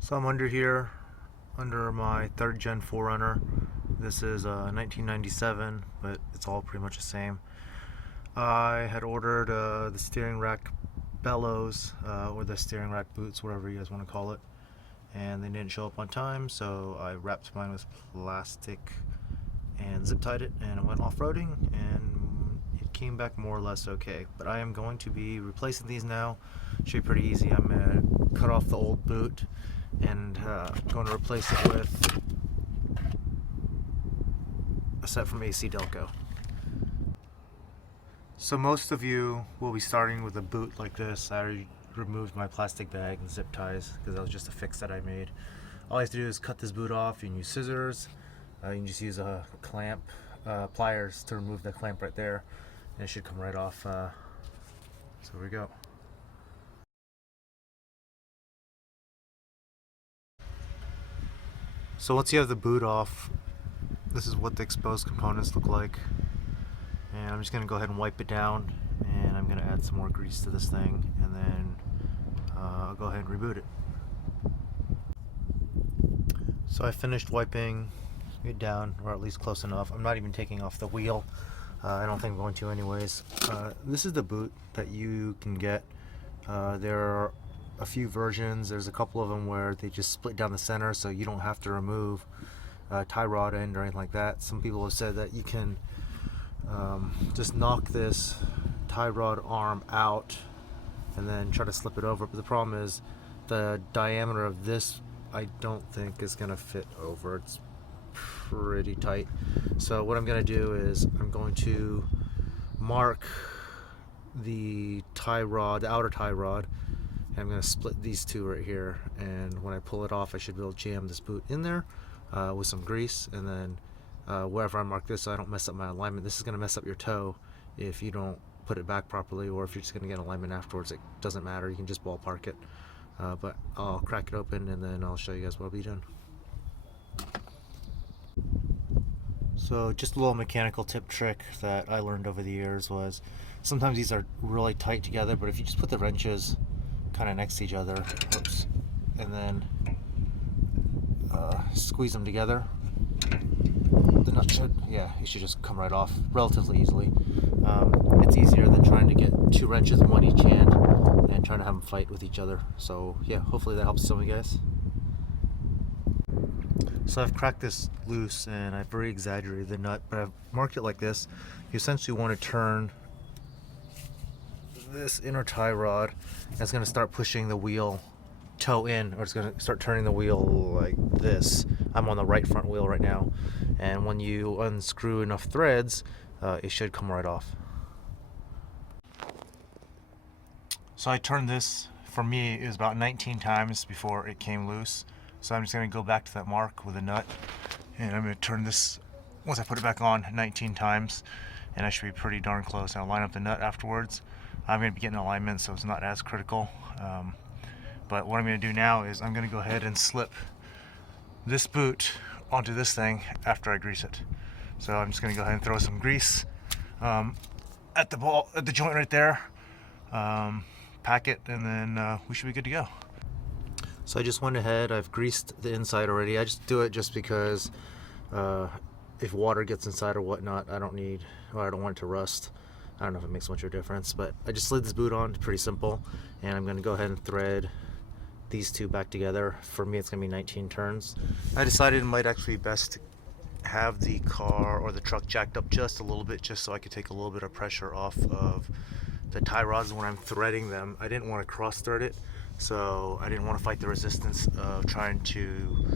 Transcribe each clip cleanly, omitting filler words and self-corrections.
So I'm under here, under my 3rd gen 4Runner. This is 1997, but it's all pretty much the same. I had ordered the steering rack bellows, or the steering rack boots, whatever you guys want to call it, and they didn't show up on time, so I wrapped mine with plastic and zip tied it, and I went off-roading, and it came back more or less okay. But I am going to be replacing these now. Should be pretty easy. I'm going to cut off the old boot and going to replace it with a set from AC Delco. So most of you will be starting with a boot like this. I already removed my plastic bag and zip ties because that was just a fix that I made. All you have to do is cut this boot off. You can use scissors. You can just use a clamp, pliers to remove the clamp right there, and it should come right off. So here we go. So once you have the boot off, this is what the exposed components look like. And I'm just going to go ahead and wipe it down, and I'm going to add some more grease to this thing, and then I'll go ahead and reboot it. So I finished wiping it down, or at least close enough. I'm not even taking off the wheel. I don't think I'm going to anyways. This is the boot that you can get. There are a few versions. There's a couple of them where they just split down the center, so you don't have to remove tie rod end or anything like that. Some people have said that you can just knock this tie rod arm out and then try to slip it over, but the problem is the diameter of this I don't think is going to fit over. It's pretty tight. So what I'm going to do is I'm going to mark the tie rod, the outer tie rod, and I'm going to split these two right here, and when I pull it off I should be able to jam this boot in there with some grease, and then wherever I mark this so I don't mess up my alignment. This is going to mess up your toe if you don't put it back properly, or if you're just going to get alignment afterwards. It doesn't matter, you can just ballpark it. But I'll crack it open and then I'll show you guys what I'll be doing. So just a little mechanical tip trick that I learned over the years was sometimes these are really tight together, but if you just put the wrenches kind of next to each other, oops, and then squeeze them together, the nut should, you should just come right off relatively easily. It's easier than trying to get two wrenches in one each hand and trying to have them fight with each other. So yeah, hopefully that helps some of you guys. So I've cracked this loose and I've very exaggerated the nut, but I've marked it like this. You essentially want to turn this inner tie rod, and it's going to start pushing the wheel toe in, or it's going to start turning the wheel like this. I'm on the right front wheel right now, and when you unscrew enough threads, it should come right off. So I turned this, for me it was about 19 times before it came loose. So I'm just going to go back to that mark with a nut, and I'm going to turn this, once I put it back on, 19 times, and I should be pretty darn close. I'll line up the nut afterwards. I'm going to be getting alignment, so it's not as critical. But what I'm going to do now is I'm going to go ahead and slip this boot onto this thing after I grease it. So I'm just going to go ahead and throw some grease at the joint right there, pack it, and then we should be good to go. So I just went ahead, I've greased the inside already. I just do it just because if water gets inside or whatnot, I don't want it to rust. I don't know if it makes much of a difference, but I just slid this boot on. It's pretty simple, and I'm going to go ahead and thread these two back together. For me, it's going to be 19 turns. I decided it might actually be best to have the car or the truck jacked up just a little bit, just so I could take a little bit of pressure off of the tie rods when I'm threading them. I didn't want to cross thread it, so I didn't want to fight the resistance of trying to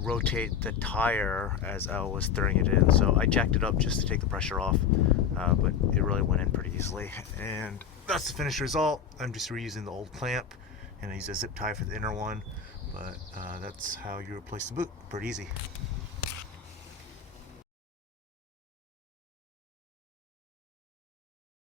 rotate the tire as I was threading it in. So I jacked it up just to take the pressure off, but it really went in pretty easily. And that's the finished result. I'm just reusing the old clamp, and I use a zip tie for the inner one, but that's how you replace the boot. Pretty easy.